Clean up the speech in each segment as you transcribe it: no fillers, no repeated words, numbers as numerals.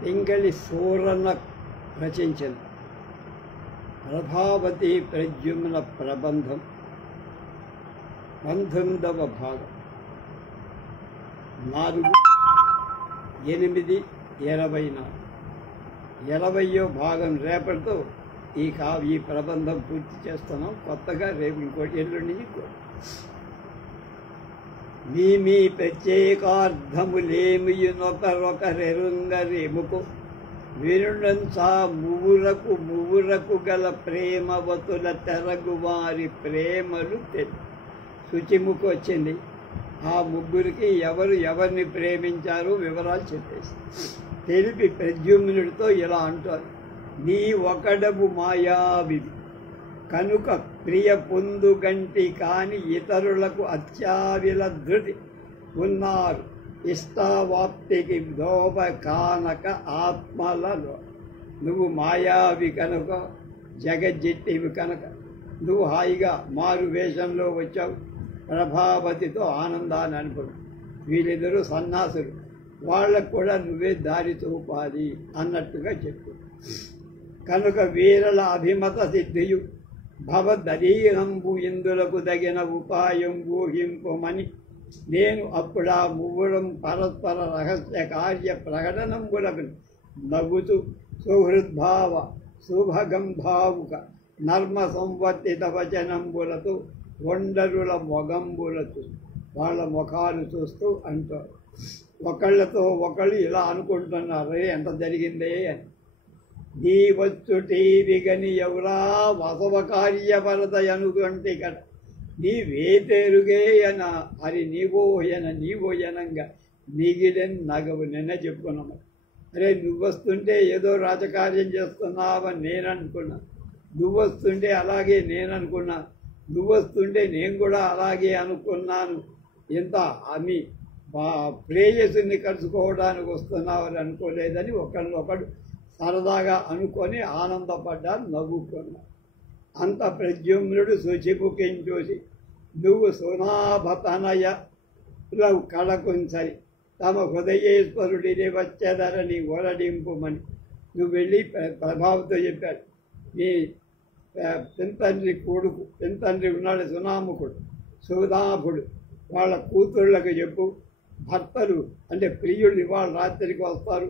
పింగళి సూరన్న రచించిన ప్రభావతి ప్రద్యుమ్న ప్రబంధం 19వ భాగం 4/8/24 20వ భాగం రేపటితో ఈ ప్రబంధం పూర్తి చేస్తున్నాం. కొత్తగా రేపు ఇంకోటి ఎల్లుండి ఇంకోటి. మీ ప్రత్యేకార్థములేమియునొకరొకరెరుంగరేముకు వినుడంసా మువురకు గల ప్రేమవతుల తెరగువారి ప్రేమలు శుచిముకు వచ్చింది. ఆ ముగ్గురికి ఎవరిని ప్రేమించారో వివరాలు చెప్పేసి తెలిపి ప్రద్యుమ్నుడితో ఇలా అంటారు. నీ ఒకడవు మాయావిది కనుక ప్రియ పొందుగంటి కాని ఇతరులకు అత్యావిల ధృతి ఉన్నారు. ఇష్టావాప్తికి దోప కానక ఆత్మలలో నువ్వు మాయావి కనుక, జగజ్జిట్టివి కనుక నువ్వు హాయిగా మారు వేషంలో వచ్చావు. ప్రభావతితో ఆనందాన్ని అనుభవం. వీళ్ళిద్దరూ సన్యాసులు, వాళ్ళకు కూడా నువ్వే దారి చూపాలి అన్నట్టుగా చెప్పు. కనుక వీరల అభిమత సిద్ధియు భవదరీనంబు ఇందులకు తగిన ఉపాయం ఊహింపమని నేను అప్పుడా మువ్వురం పరస్పర రహస్య కార్య ప్రకటనంబులకు నవ్వుతూ సుహృద్భావ శుభగంభావుక నర్మ సంవర్తిత వచనంబులతో ఒండరుల మొగంబులతో వాళ్ళ ముఖాలు చూస్తూ అంటారు. ఒకళ్ళతో ఒకళ్ళు ఇలా అనుకుంటున్నారు, ఎంత జరిగిందే అని. నీ వచ్చుటీవిగని ఎవరా వసవ కార్యవరదయనుగంటి కట నీవేతెరుగేయన అది నీవోయనంగా మిగిలిన నగవు. నిన్న చెప్పుకున్నాము. అరే నువ్వు వస్తుంటే ఏదో రాజకార్యం చేస్తున్నావని నేను అనుకున్నా, నువ్వు వస్తుంటే అలాగే నేను అనుకున్నా, నువ్వు వస్తుంటే నేను కూడా అలాగే అనుకున్నాను. ఇంత అని ప్రేయసుని కలుసుకోవడానికి వస్తున్నావని అనుకోలేదని ఒకడు సరదాగా అనుకొని ఆనందపడ్డారు, నవ్వుకున్నారు. అంత ప్రద్యుమ్నుడు శుచిపుకించూసి నువ్వు సునాభతనయ కళకుంచరి తమ హృదయేశ్వరుడిని వచ్చేదరని ఒరడింపుమని నువ్వు వెళ్ళి ప్రభావంతో చెప్పాడు. నీ పింతండ్రి ఉన్నాడు సునాముకుడు, సునాభుడు, వాళ్ళ కూతుళ్ళకు చెప్పు, భర్తలు అంటే ప్రియులు ఇవాళ రాత్రికి వస్తారు,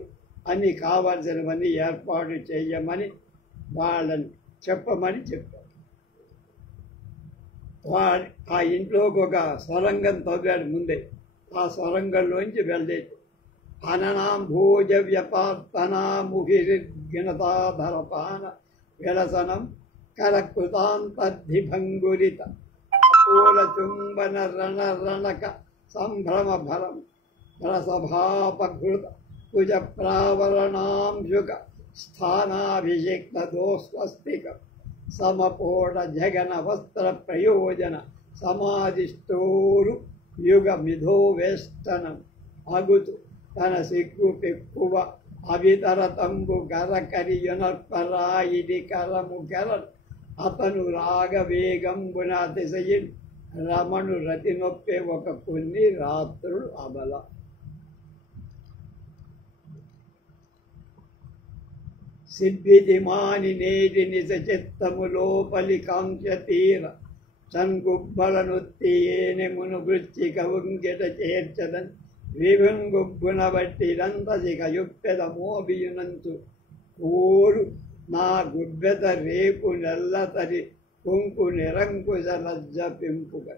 అన్నీ కావాల్సినవన్నీ ఏర్పాటు చేయమని వాళ్ళని చెప్పమని చెప్పారు. ఆ ఇంట్లోకి ఒక సొరంగం తవ్వాడు ముందే. ఆ సొరంగంలోంచి వెళ్ళే అననాంభోజ వ్యపార్పనాముహిర్గిణతాధరపాన విలసనం కరకృతాంతద్ధిభంగురిత పూల చుంబన రణక సంభ్రమ భరం రసభాపకృత కుజ ప్రావరణాంశుక స్థానాభిషిక్త దోస్వస్తిక సమపోట జగన వస్త్ర ప్రయోజన సమాధిష్టోరు యుగ మిథో వేష్టనం అగుతు తన సిగ్గు పెక్కువ అవితరతంబు గరకరియునర్పరాయిది కరము గర అతను రాగవేగంబున అతిశయిన్ రమణు రతి నొప్పే ఒక కొన్ని రాత్రులు అబల. సిద్ధిమాని నేటి నిజ చిత్తము లోపలి కాంక్ష తీర చంగుబ్బలనొత్తి ఏనెమును వృచ్చిక ఉంగిట చేర్చదన్ విభంగుబ్బున బట్టి రంతసిక యుక్పెద మోబియునంచు కోరు నా గుబ్బెద రేపు నెల్లతరి కుంకు నిరంకుశ లజ్జ పెంపుగా.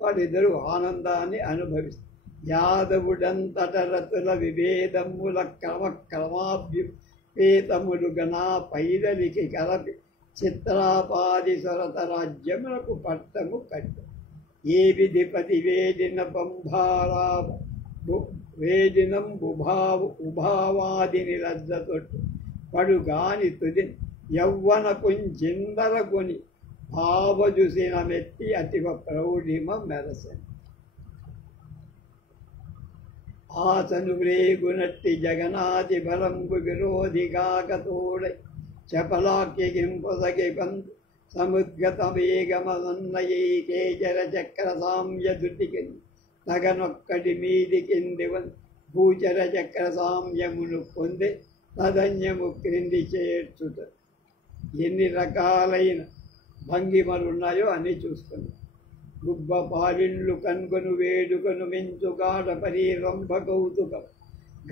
వాడిద్దరూ ఆనందాన్ని అనుభవిస్తారు. యాదవుడంతట రతుల విభేదముల క్రమక్రమాభ్యుపేతములుగా నా పైదలికి కలపి చిత్రాపాది సరత రాజ్యములకు పట్టము కట్ట ఏ విధిపతి వేదిన బంభారా వేదినం ఉభావాదిని లజ్జతొట్టు పడుగాని తుది యవ్వన కుంచిందరకొని భావజుసిన మెత్తి అతివ ప్రౌఢిమ మెరసని ఆసను వ్రేగునట్టి జగనాది బలంబు విరోధిగాకతోడై చపలాక్యగింపసగి పంతు సముద్గత వేగమన్నయీ కేజర చక్ర సామ్య దుటికి తగనొక్కటి మీది కిందివన్ భూచర చక్ర సామ్యమును పొందే తదన్యము క్రింది చేర్చుట. ఎన్ని రకాలైన భంగిమలు ఉన్నాయో అన్నీ చూసుకున్నాం. గుబ్బ పాలిళ్ళు కన్కొను వేడుకను మించు గాఢ పరీరంభ కౌతుకం,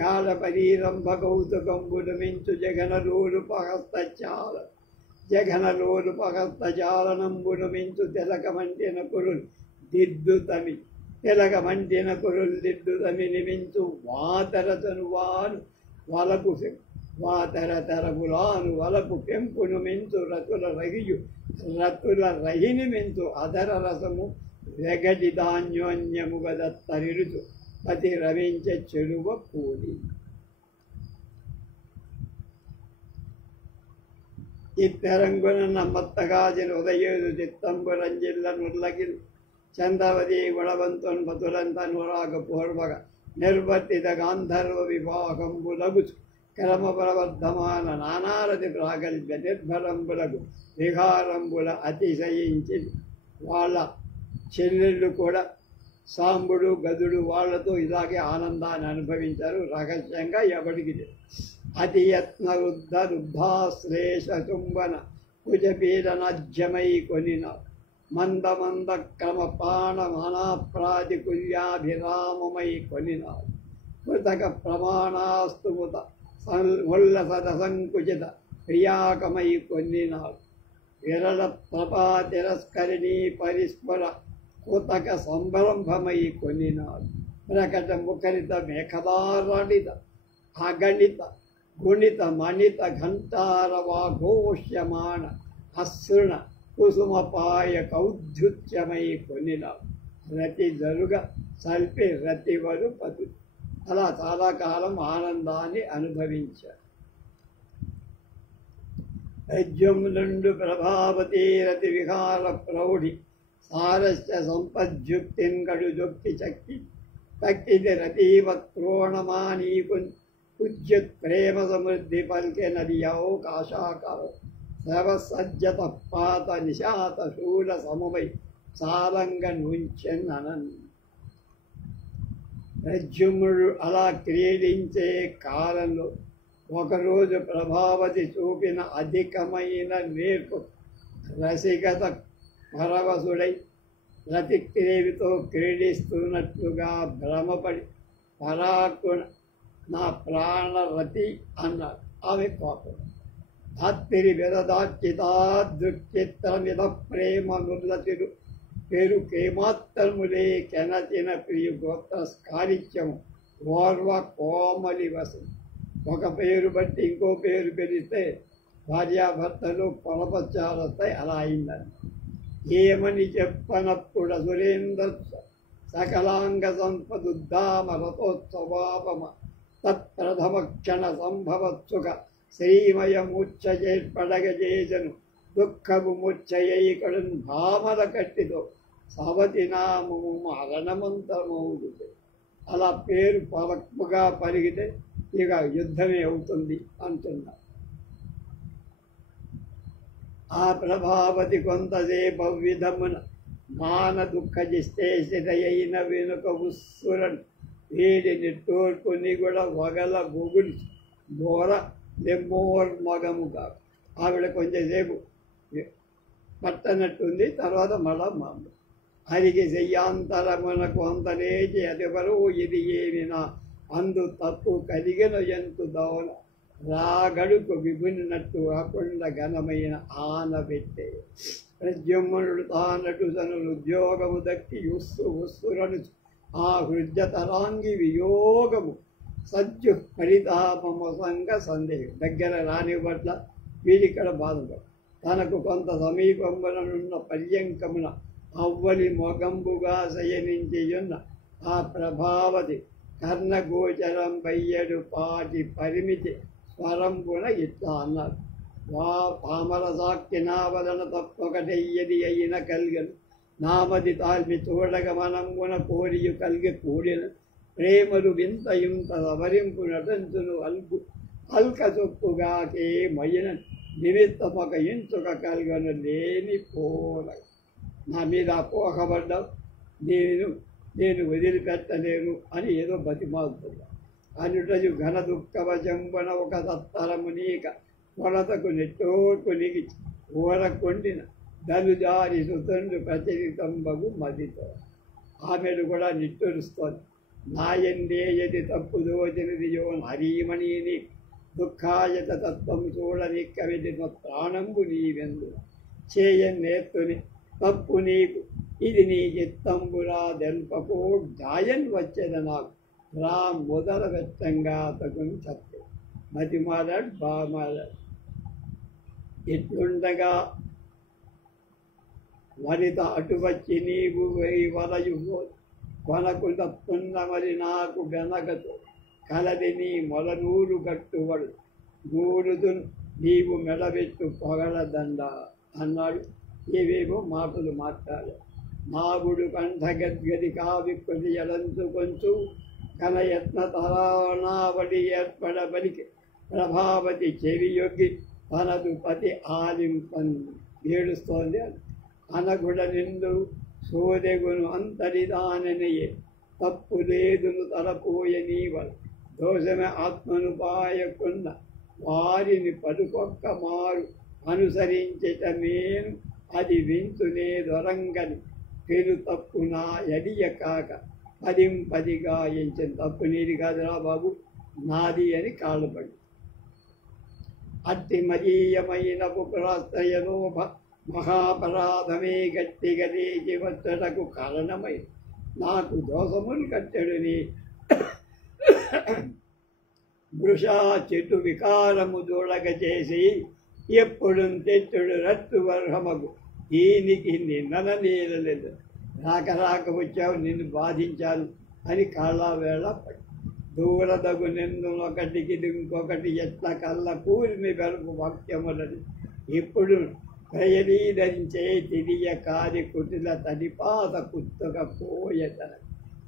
గాఢ పరీరంభ కౌతుకంబును మించు జఘనలోలుపహస్తచాలనంబును మించు తెలకమంటిన కురుల్ దిద్దుతమి నిమించు వాతరతనువాను వలపు వాతరతరములాను వలపు పెంపును మించు రతుల రహిని మించు అధర రసము వెగటి ధాన్యోన్యము గదత్తరిరుచు పతి రవించ చెరువ పూడి. ఇత్తరంగున మత్తగాజిన ఉదయేదు చిత్తంబు రంజిల్ల నుల్లగిల్ చంద్రవతి గుణవంతున్ పతులంతనురాగ పూర్వక నిర్వర్తిత గాంధర్వ వివాహంబులగుచు క్రమప్రవర్ధమాన నానారతి ప్రాగల్భ్య నిర్భరంబులకు విహారంబుల అతిశయించి వాళ్ళ చెల్లెళ్ళు కూడా సాంబుడు గదుడు వాళ్లతో ఇలాగే ఆనందాన్ని అనుభవించారు. రహస్యంగా ఎవడికి అతి యత్న రుద్ధాశ్లేష చుంబన కుజపీడనజ్యమై కొనిన మంద క్రమపాణ మనాప్రాతికుల్యాభిరామమై కొనినాడు. కృతక ప్రమాణాస్తుముత ఉల్లసద సంకుచిత ప్రియాకమై కొన్నినాడు. విరళ ప్రభా తిరస్కరిణీ పరిస్ఫుర కుతక సంభ్రంభమై కొన్నినాడు. ప్రకట ముఖరిత మేఖలారణిత అగణిత గుణిత మణిత ఘంటారవాఘోష్యమాణ అసృణ కుసుమపాయ కౌద్యుత్యమై కొన్నినాడు. రతి జరుగ సల్పి రతివరు పతు. అలా చాలా కాలం ఆనందాన్ని అనుభవించారు. యజ్ఞమునండు ప్రభావతి రతి విహార ప్రౌఢి సారస్య సంపద్యుక్తిన్ కడుజొక్కి చక్కిది రతీవత్ క్రోణమానీకున్ ఉజ్యుత్ ప్రేమ సమృద్ధి పల్కె నదియవకాశాకారం సవసజ్జత పాత నిశాత శూల సమమై సారంగ నుంచెన్ననన్. ప్రద్యుమ్నుడు అలా క్రీడించే కాలంలో ఒకరోజు ప్రభావతి చూపిన అధికమైన నేర్పు రసికత పరవశుడై రతిక్రేవితో క్రీడిస్తున్నట్లుగా భ్రమపడి పరాకుణ నా ప్రాణరతి అన్నాడు. ఆమె కోపం ధాత్రి విరదాచితాదృక్చిత్రమిద ప్రేమ నుల్లతిరు పేరు కేమాత్రములే కెనచిన ప్రియ గోత్ర స్కారిత్యము ఓర్వ కోమలి వసం. ఒక పేరు బట్టి ఇంకో పేరు పెరిగితే భార్యాభర్తలు పొలపచ్చాలతాయి. అలా అయిందని ఏమని చెప్పనప్పుడు సురేంద్ర సకలాంగ సంపదుద్ధామ రథోత్సవాపమ తత్ప్రథమ క్షణ సంభవత్సుక శ్రీమయముచ్చజేర్పడగజేజను దుఃఖము ముచ్చయైకడున్ భామల కట్టితో సవతి నామము మరణమంతమవుదు. అలా పేరు పలక్ముగా పలిగితే ఇక యుద్ధమే అవుతుంది అంటున్నారు. ఆ ప్రభావతి కొంతసేపు విధమున మాన దుఃఖజిస్తేసితయైన వెనుక ఉస్సురన్ వీడిని తోర్పు నిగుడ వగల బొగుడి బోర లెమ్మోర్మగముగా. ఆవిడ కొంచెంసేపు పట్టనట్టుంది, తర్వాత మళ్ళా మామూలు అరిగి చెయ్యాంతరమునకు అంతలేచి అదివరు ఇది ఏమినా అందు తప్పు కలిగిన ఎంతు దౌన రాగడుకు విభిన్నట్టు కాకుండా ఘనమైన ఆనబెట్టే. ప్రద్యుమ్నుడు తానటు తనులు ఉద్యోగము దక్కి ఉస్సురను ఆ హృద్యతరాంగి వియోగము సజ్జు పరితాపము సంగ సందేహం. దగ్గర రాని పట్ల వీడిక్కడ బాధపడు. తనకు కొంత సమీపములనున్న పర్యంకమున అవ్వలి మొగంబుగా శయనించియున్న ఆ ప్రభావతి కర్ణగోచరం బయ్యడు పాటి పరిమితి స్వరంబున ఇట్లా అన్నారు. వా పామరసాక్తి నావలన తప్పొకటయ్యది అయిన కలిగను నామది తాల్మి చూడగ మనంగున కోరియు కలిగి కూడిన ప్రేమలు వింతయుంత సవరింపు నటంచును అల్క చొప్పుగాకే మయిన నిమిత్తమొక ఇంచుక కలుగను లేని పోల. నా మీద అపోహపడ్డావు, నేను వదిలిపెట్టలేను అని ఏదో బతిమాలుతున్నా. అనుటయు ఘన దుఃఖవశంబున ఒక తత్తరము నీక కొలతకు నెట్టోర్పు నిగి ఊరకొండిన ధనుజారి సుతండు ప్రచరితంబగు మదితో. ఆమెను కూడా నిట్టూరుస్తోంది. నాయందే యది తప్పు దోచినదియో హరీమణి నీ దుఃఖాయత తత్వం చూడని కవిది ప్రాణంబు నీవెందు చేయన్నేత్తుని తప్పు నీకు ఇది నీ చిత్తంబురా దెల్పకో జాయన్ వచ్చేద నాకు రా మొదల వెచ్చంగా తగుని చత్తు మతిమాలాడు బామాలాడు. ఇట్లుండగా వనిత అటువచ్చి నీవు వలయు కొనకు తప్పున్న మరి నాకు గనగతో కలది నీ మొలనూరు గట్టువడు నూరుదు నీవు మెడబెట్టు పొగలదండ అన్నాడు. ఏవేవో మాటలు మాట్లాడాడు. నాగుడు కంఠగద్గది కావి కొద్ది ఎడంచు కొంచు ఘనయత్న తరానావడి ఏర్పడబలికి ప్రభావతి చెవియొగ్గి తనదు పతి ఆలింపన్ ఏడుస్తోంది. అనగుడ నిండు సోదెగును అంతరిదాననయే తప్పు లేదును తలపోయ నీవల్ దోషమే ఆత్మను పాయకున్న వారిని పలుకొక్క మారు అనుసరించట మేను అది వించునే దొరంగని పెను తప్పు నా ఎడియ కాక పదింపదిగా ఎంచిన తప్పు నీది కాదురా బాబు నాది అని కాళ్ళపడి అట్టి మదీయమైన పురాశ్రయలోభ మహాపరాధమే గట్టిగా రేచి వచ్చటకు కారణమై నాకు దోషములు కట్టెడుని వృషా చెట్టు వికారము దూడగ చేసి ఎప్పుడు తెచ్చుడు రట్టు వర్హమగు ఈనికి నిన్నన నేరలేదు రాక రాక వచ్చావు నిన్ను బాధించాను అని కాళ్ళ వేళ పడి దూరదగు నిన్ను ఒకటికి ఇంకొకటి ఎట్ల కళ్ళ కూరిమి వెలుపు వాక్యములని ఇప్పుడు ప్రయలీధరించే తిరియ కారి కుటిల తడిపాత కుత్తగా పోయట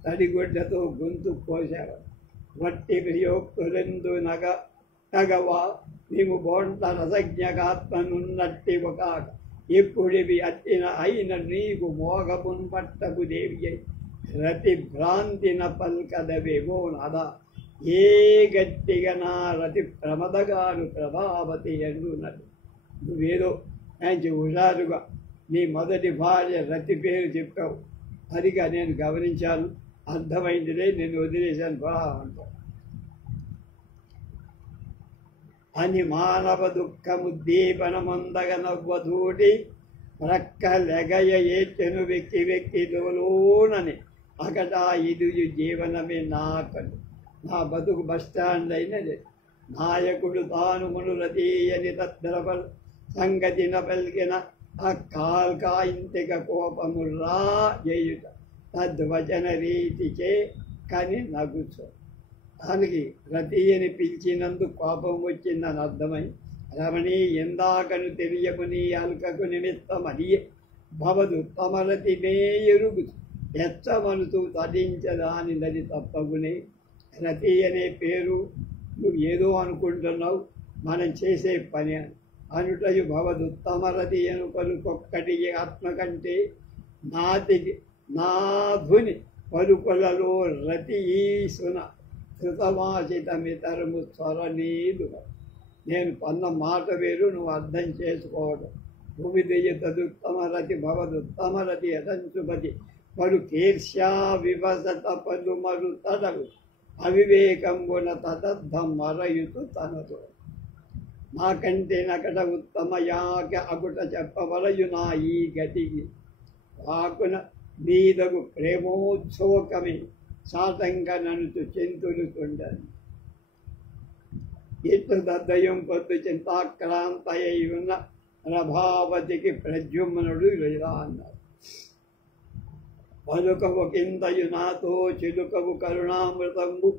తడిగుడ్డతో గొంతు కోసావు వట్టి ప్రియోక్తులెందు నగవా నీవు బోంట రసజ్ఞగాత్మనున్నట్టి ఒక ఇప్పుడివి అట్టిన అయిన నీకు మోగపున్ పట్టకు దేవి అయి రతి భ్రాంతిన పల్కదవేమో నదా ఏ గట్టిగా నా రతి ప్రమదగాను ప్రభావతి ఎన్నున్నది. నువ్వేదో మంచి హుషారుగా నీ మొదటి భార్య రతి పేరు చెప్పావు, అదిగా నేను గమనించాను, అర్థమైందిలే, నేను వదిలేశాను బా అంటావు అని మానవ దుఃఖముద్దీపనమందగ నవ్వధూటి ప్రక్క లెగయ ఏచెను వెక్కి వెక్కి లోనని అకటా ఇదుయు జీవనమే నాకను నా బతుకు బస్టాండ్ అయినది. నాయకుడు తాను మునురతీయని తద్రప సంగతిన పలికిన ఆ కాల్కా ఇంటిక కోపము రా చేయుట తద్వచన రీతిచే కని నగుచు. దానికి రతీయని పిలిచినందుకు కోపం వచ్చిందని అర్థమై రమణి ఎందాకను తెలియకు నీ అల్కకు నిమిత్తం అది భవదు తమరతినే ఎరుగు ఎచ్చమనుతూ తడించదాని నది తప్పగునే. రతి అనే పేరు నువ్వు ఏదో అనుకుంటున్నావు, మనం చేసే పని అనుటయు భవదు తమరతి అను పలుకొక్కటి ఆత్మ కంటే నాతికి నాధుని పలుకొలలో రతి ఈసున కృతమాచితమితరము స్వరనీదుగా. నేను పన్న మాట వేరు, నువ్వు అర్థం చేసుకోవడం. భూమిదయ తదుత్తమరతి భవదుత్తమరతి యతంచుపతి పలు కీర్ష్యా వివసత పలు మరు తడలు అవివేకంబున తదర్థం మరయుతు తనతో. నాకంటే నకట ఉత్తమ యాక అగుట చెప్పవలయు నా ఈ గతికి వాకున నీదగు ప్రేమోత్సవకమే సాతంగా నన్ను చింతులుతుండను. ఇట్లు దద్దయం పొద్దు చింతాక్రాంతయ్యి ఉన్న ప్రభావతికి ప్రద్యుమ్నుడు ఇలా అన్నారు. పలుకవు కిందయు నాతో చిలుకవు కరుణామృతంబు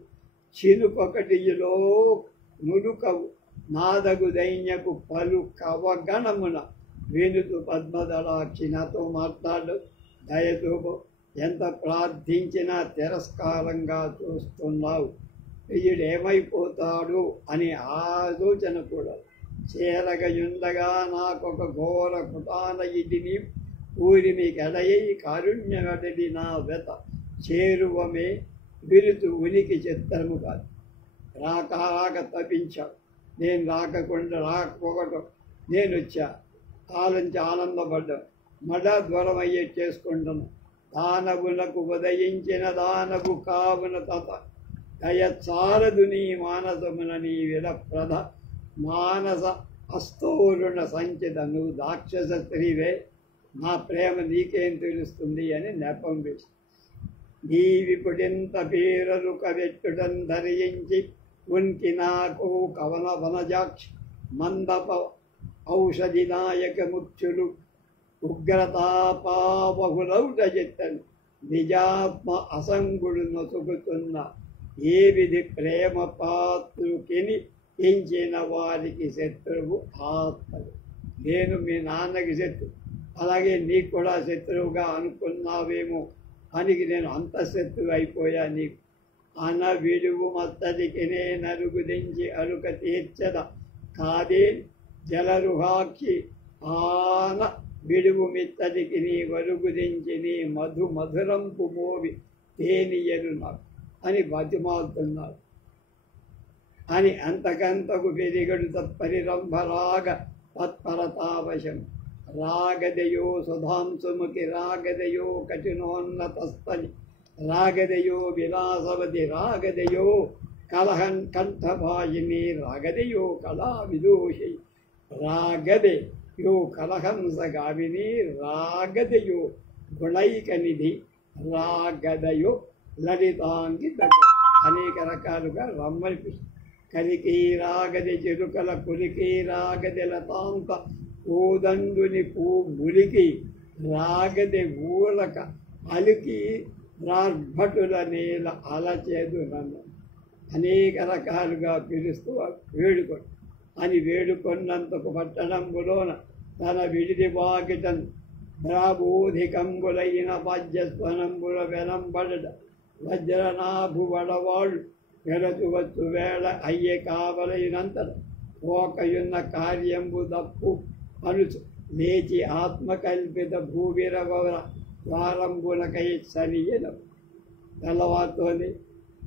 చిలుకొకటిలో నులుకవు నాదగు దైన్యకు పలుకవగణమున వినుతు పద్మదళాక్షి నాతో మాట్లాడు దయతో ఎంత ప్రార్థించినా తిరస్కారంగా చూస్తున్నావు, ప్రియుడేమైపోతాడు అని ఆలోచన కూడా చేరగయుండగా నాకొక ఘోర కుటాన ఇదిని ఊరి మీకెడయి కారుణ్యగడది నా వెత చేరువమే విరుతు ఉనికి చిత్రము కాదు. రాక రాక తప్పించావు. నేను రాకపోవటం నేను వచ్చా. ఆలోచించి ఆనందపడ్డాను. మళ్ళా దూరం అయ్యే చేసుకుంటాను. దానవులకు ఉదయించిన దానవు కావున తత దయచారదు నీ మానసమున నీ విలప్రద మానస అస్తోరుణ సంచిత. నువ్వు రాక్షస స్త్రీవే, నా ప్రేమ నీకేం తెలుస్తుంది అని నెపం వేసి నీవిపుడింత పేరలు కవెట్టుడం ధరించి ఉనికి నాకు కవన వనజాక్ష మందప ఔషధి నాయక ముఖ్యులు ఉగ్రతాపాబహులౌట చెత్తను నిజాత్మ అసంగుడు నొసుగుతున్న ఏ విధి ప్రేమ పాత్రుకిని ఎంచిన వారికి శత్రువు ఆత్మలు. నేను మీ నాన్నకి శత్రువు, అలాగే నీకు కూడా శత్రువుగా అనుకున్నావేమో అని నేను అంతఃశత్రువు అయిపోయా నీకు. అన విడువు మత్తడికి నే నలుగు దించి అరుక తీర్చద కాదే జలరుహాక్షి ఆన విడువు మిత్తడికి నీ వరుగు దించి నీ మధురంపు మోవి తేనియలు నాకు అని బతిమాలుతున్నాడు. అని అంతకంతకు పెరిగడు తత్పరిరంభరాగ తత్పరతావశం రాగదయో సుధాంసుముఖి రాగదయో కఠినోన్నతస్థని రాగదయో విలాసవతి రాగదయో కలహన్ కంఠభాయిని రాగదయో కళా విదోషి రాగదయో కలహంసగామిని రాగదయో గుణైకనిధి రాగదయో లలితాంగి దగ్గర అనేక రకాలుగా రమ్మని కలికి రాగది చెరుకల కులికి రాగది లతాంత కోదండుని పూ ములికి రాగది ఊలక అలికి రార్భటుల నేల అలచేదు నన్ను అనేక రకాలుగా పిలుస్తూ వేడుకొని అని వేడుకొన్నంతకు పట్టణంబులోన తన విడిది వాకిటన్ ద్రాబోధికంబులైన వాద్యస్వనంబుల వెనంబడట వజ్రనాభు వడవాళ్ళు వెరచువచ్చు వేళ అయ్యే కావలైనంతట ఓకయున్న కార్యంబు దప్పు అనుచు లేచి ఆత్మకల్పిత భూవిరవర ద్వారంబునకై సనియన తెల్లవారుతోంది.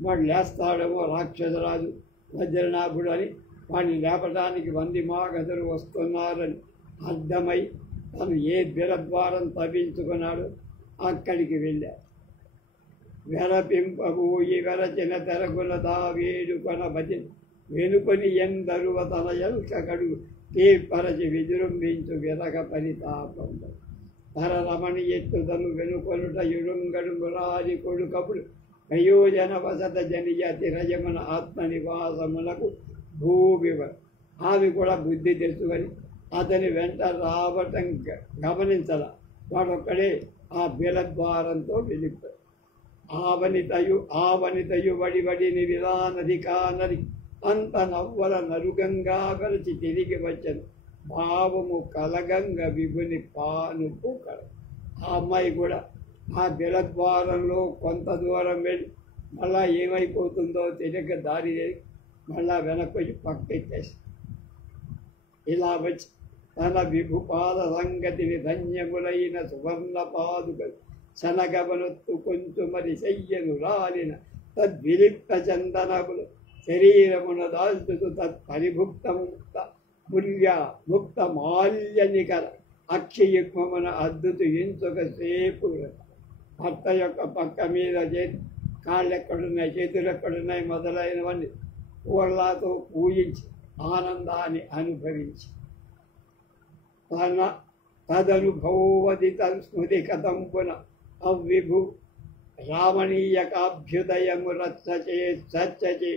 వాడు లేస్తాడేమో రాక్షసరాజు వజ్రనాభుడు అని వాడిని లేపడానికి 100 మాగధులు వస్తున్నారని అర్థమై తను ఏ బిరద్వారం తవ్వించుకున్నాడు అక్కడికి వెళ్ళాడు. వెరపింపబోయి వెరచిన తెరగుల దా వేడుకొన భజన వెనుకొని ఎందరువ తన ఎల్కడుగు తీర్పరచి విజృంభించు విరగ పరితాపం తర రమణి ఎత్తుదను వెనుకొనుట యుడుంగడు మురారి కొడుకపుడు ప్రయోజన వసత జనియతి రజమన ఆత్మ నివాసములకు భూవివ. ఆమె కూడా బుద్ధి తెలుసుకొని అతని వెంట రావటం గమనించాల. వాడొక్కడే ఆ బిలద్వారంతో వెళ్ళిపోయాడు. ఆవనితయు వడివడిని విలానది కానది అంత నవ్వల నరుగంగా గలిచి తిరిగి వచ్చను భావము కలగంగ విభుని పానుపు కల. ఆ అమ్మాయి కూడా ఆ బిలద్వారంలో కొంత దూరం వెళ్ళి మళ్ళా ఏమైపోతుందో తెలియక దారి మళ్ళా వెనక్కి పక్కెట్టేసి ఇలా వచ్చి తన విభుపాద సంగతిని ధన్యములైన సువర్ణ పాదుకలు శనగవనొత్తు కొంచెం మరి చెయ్యను రాలిన తద్విలిప్త చందనములు శరీరమున దాల్చుతూ తత్పరిభుక్తముక్త ముల్య ముక్త మాల్యనికర అక్షయుగ్మమున అద్దుతూ ఎంచుక సేపు భర్త యొక్క పక్క మీద కాళ్ళు ఎక్కడున్నాయి, చేతులు ఎక్కడున్నాయి మొదలైనవన్నీ పూర్లాతో పూజించి ఆనందాన్ని అనుభవించి తదనుభవది స్మృతి కథంపున అవిభు రామణీయకాభ్యుదయము రచ్చచే సచ్చచే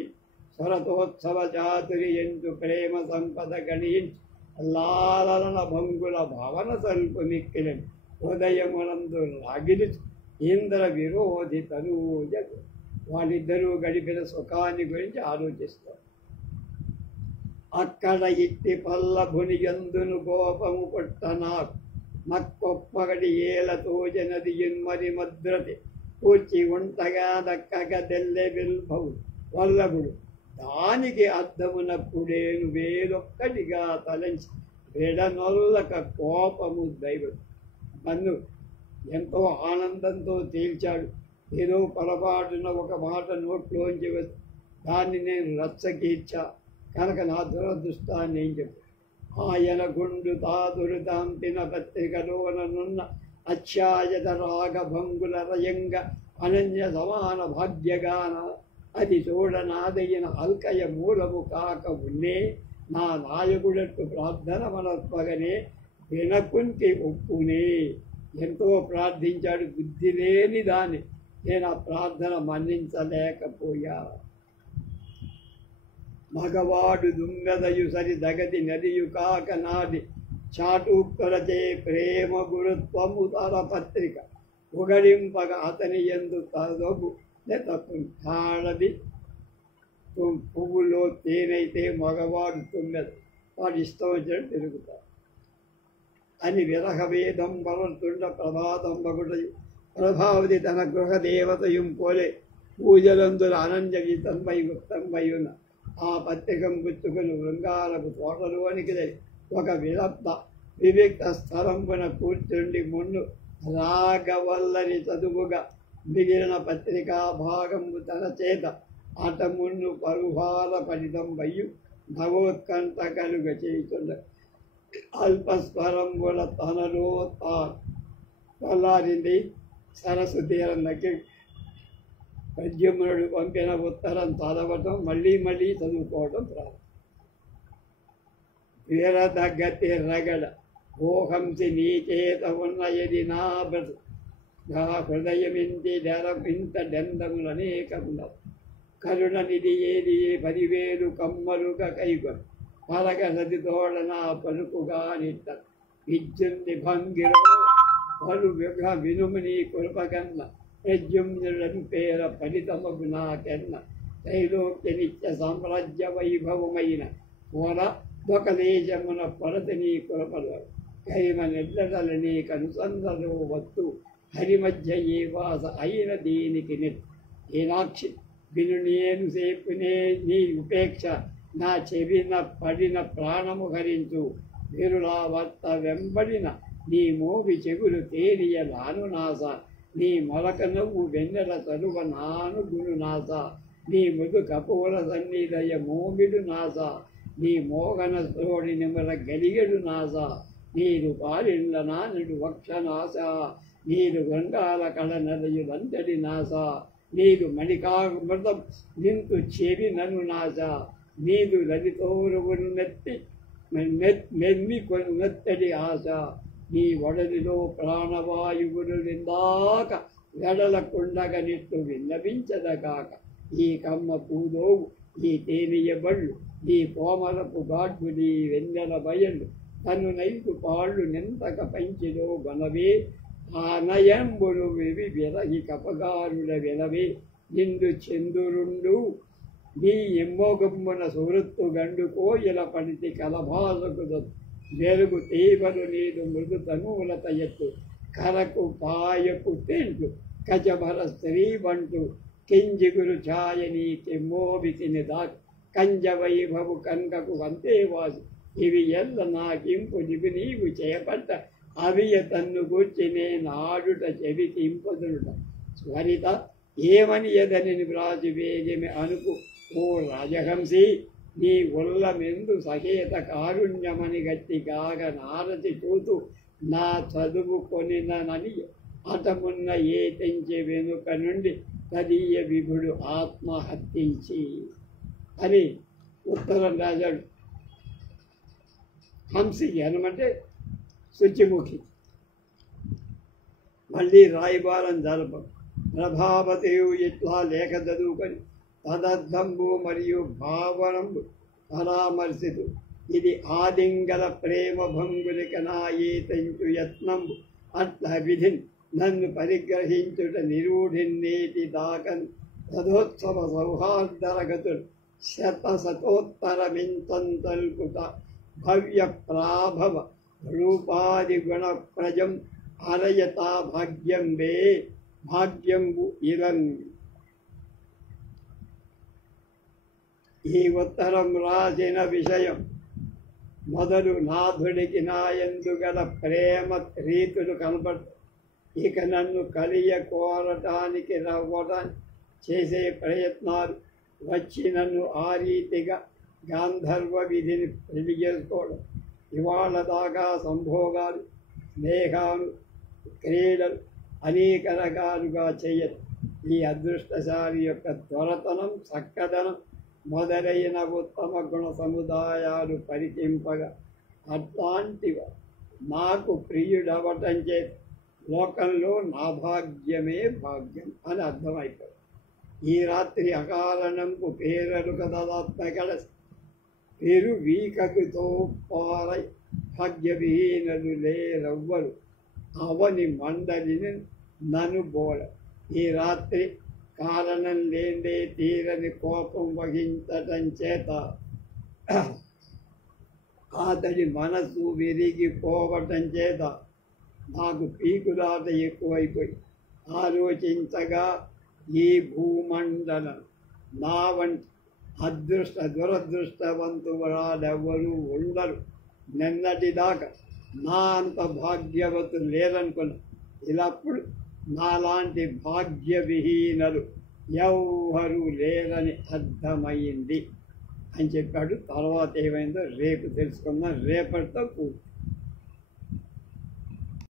స్వరతోత్సవ చాతుర్యంచు ప్రేమ సంపద గణించి లాలన భంగుల భావన సల్పు మిక్కిలని ఉదయమునందు రాగిలి ఇంద్ర విరోధి తనూజ. వాళ్ళిద్దరూ గడిపిన సుఖాన్ని గురించి ఆలోచిస్తారు. అక్కడ ఇట్టి పల్లభుని యందును కోపము పుట్ట నాకు నక్కొప్పగడి ఏలతో జనది ఇన్మరి మద్రతి కూర్చి ఉంటగా దక్కగ దెల్లె బిల్భవు వల్లభుడు దానికి అర్థమునప్పుడేను వేరొక్కటిగా తలంచి విడనొల్లక కోపము దైవం. నన్ను ఎంతో ఆనందంతో తేల్చాడు. ఏదో పొరపాటున ఒక మాట నోట్లోంచి దాన్ని నేను రచ్చకీర్చా కనుక నా దురదృష్టాన్ని ఏం చెప్పు. ఆయన గుండు తాదురుదాంపిన పత్రికలోననున్న అత్యాయత రాగభంగుల రయంగ అనన్య సమాన భాగ్యగాన అది చూడనాదగిన అల్కయ మూలము కాక ఉన్నే నా నాయకుడట్టు ప్రార్థన మనస్పగనే వినకుంటి ఒప్పునే. ఎంతో ప్రార్థించాడు, బుద్ధి లేని దాన్ని నేను ఆ ప్రార్థన మన్నించలేకపోయా. మగవాడు దుమ్మెదయు సరి దగతి నదియు కాక నాడి చాటూక్కలచే ప్రేమ గురుత్వము తర పత్రిక పొగడింపగ అతని ఎందు తదగు తాళది. పువ్వులో తేనైతే మగవాడు తుమ్మెద, వాడు ఇష్టం వచ్చినట్టు తిరుగుతాడు అని విరహవేదం వరతుండ ప్రభాతంబగుటయు ప్రభావతి తన గృహదేవతయుం పోలే పూజలందుల అనంజ గీతంబై గుప్తంబైయున్న ఆ పత్రికం గుచ్చుకుని వృంగాలకు తోటలోనికి ఒక వివిక్త స్థలంపున కూర్చుండి ముందు రాగవల్లని చదువుగా మిగిలిన పత్రికా భాగము తన చేత అటమున్ను పరుహాల ఫలితంబయ్యు భగవత్కంఠ కలుగ చేయుచుండ అల్పస్వరంబుల తనలో తల్లారింది. సరస్సు తీరం దగ్గర ప్రద్యుమ్నుడు పంపిన ఉత్తరం చదవటం మళ్ళీ మళ్ళీ చదువుకోవడం ప్రారంభం. వీరదగ్గతి రగడ ఓహంసి నీ చేత ఉన్నయది నా హృదయమింటి ఇంత డెందములు అనేకముల కరుణ నిధి ఏది 10,000 కమ్మలుగా కైగొని పలక సదితోడన పలుకుగా నిట్ట విద్యుంది భంగిరో పలు వినుముని కృపకన్న ప్రద్యుమ్నులను పేర ఫలితమగు నాకెన్న త్రైలోక్య నిత్య సామ్రాజ్య వైభవమైన పొర దొకలేశమున పొరతి నీ కృపలో కైమ నెల్లడల నీ కనుసందలో వత్తు హరిమధ్య ఏ వాస అయిన దీనికి ఏనాక్షి విను నేను సేపునే నీ ఉపేక్ష నా చెవిన పడిన ప్రాణము హరించు వీరులా వర్త వెంబడిన నీ మోవి చెగులు తేలియ నాను నాస నీ మొలక నవ్వు వెన్నెల తరువ నాను గును నాస నీ మృదు కపోల సన్నిధయ మోమిడు నాస నీ మోగన శ్రోడి నిమల గలిగడు నాస నీరు పాలిళ్ళ నానుడు వక్షనాస నీరు గంగాల కళ నదయులంతటి నాస నీరు మణికామృతం నింతు చెవి నను నాస నీదు లలితోరుగును మెమ్మి కొన్నెత్తడి ఆశ నీ వడలిలో ప్రాణవాయువులు నిందాక గడలకుండగ నిట్టు విన్నవించదగాక ఈ కమ్మ పూదోవు ఈ తేనియ బళ్ళు నీ కోమలపు గాడ్డు నీ వెన్నెల బయళ్ళు తను నైదు పాళ్ళు నింతక పంచిలో గొనవే ఆ నయంబులు విరహి కపగారుల వెలవే నిండు చందురుండు నీ ఎమ్మోగమ్మున సువృత్తు గండు కోయిల పడితి కలభాసకు వెలుగు తీవలు నీడు మృదు తనువులత ఎత్తు కరకు పాయకు తెంటు కజభర స్త్రీ బంటు కింజిగురు ఛాయ నీ కెమ్మోబితిని దాక్ కంజ వైభవు కనకకు వంతేవాసు ఇవి ఎల్ల నాకింపు దిగు నీవు చేపట్ట అవియ తన్ను కూర్చి నేనాడుట చెవికి ఇంపదునుట స్వరిత ఏమని ఎదని వ్రాసి వేగమి అనుకు ఓ రాజహంసి నీ ఉల్లమెందు సహేత కారుణ్యమని గట్టి గాగ నారతి చూతూ నా చదువుకొనినని అతమున్న ఏ తెంచి వెనుక నుండి తదీయ విభుడు ఆత్మహత్యించి అని ఉత్తరం రాశాడు. హంసికి అనమంటే శుచిముఖి. మళ్ళీ రాయబారం జరపం. ప్రభావతయు ఇట్లా లేఖ చదువుకొని తదర్థంబు మరియు భావనంబు పరామర్శితు ఇది ఆదింగల ప్రేమ భంగులిక నా ఏ తెంచు యత్నంబు అట్ల విధిన్ నన్ను పరిగ్రహించుట నిరూఢిన్నేటి దాకన్ తదోత్సవ సౌహార్దరగతుడు శతశతోత్తరమింతల్పుట భవ్య ప్రాభవ రూపాది గుణ ప్రజం అరయతా భాగ్యంబే భాగ్యంబు ఇదన్. ఈ ఉత్తరం రాసిన విషయం మొదలు నాథుడికి నాయందు గల ప్రేమ రీతులు కనపడ ఇక నన్ను కలియ కోరటానికి రవ్వటానికి చేసే ప్రయత్నాలు వచ్చి నన్ను ఆ రీతిగా గాంధర్వ విధిని పెళ్లి చేసుకోవడం, ఇవాళ దాకా సంభోగాలు, స్నేహాలు, క్రీడలు అనేక రకాలుగా చేయడం, ఈ అదృష్టశాలి యొక్క దొరతనం, చక్కదనం మొదలైన ఉత్తమ గుణ సముదాయాలు పరికింపగా అట్లాంటివ నాకు ప్రియుడవటం చేత లోకంలో నా భాగ్యమే భాగ్యం అని అర్థమైపోయింది. ఈ రాత్రి అకారణంకు పేరలు కదాత్మకడ పేరు వీకకుతో పారై భాగ్యవిహీనలు లేరవ్వరు అవని మండలిని నను బోడ. ఈ రాత్రి కారణం లేందే తీరని కోపం వహించటం చేత అతడి మనసు విరిగిపోవటం చేత నాకు పీకులాట ఎక్కువైపోయి ఆలోచించగా ఈ భూమండలం నా వంటి దురదృష్టవంతురాలెవ్వరూ ఉండరు. నిన్నటిదాకా నా అంత భాగ్యవతులు లేరనుకున్నా, ఇలాప్పుడు నాలాంటి భాగ్యవిహీనలు ఎవ్వరూ లేరని అర్థమైంది అని చెప్పాడు. తర్వాత ఏమైందో రేపు తెలుసుకుందాం. రేపటితో పూర్తి.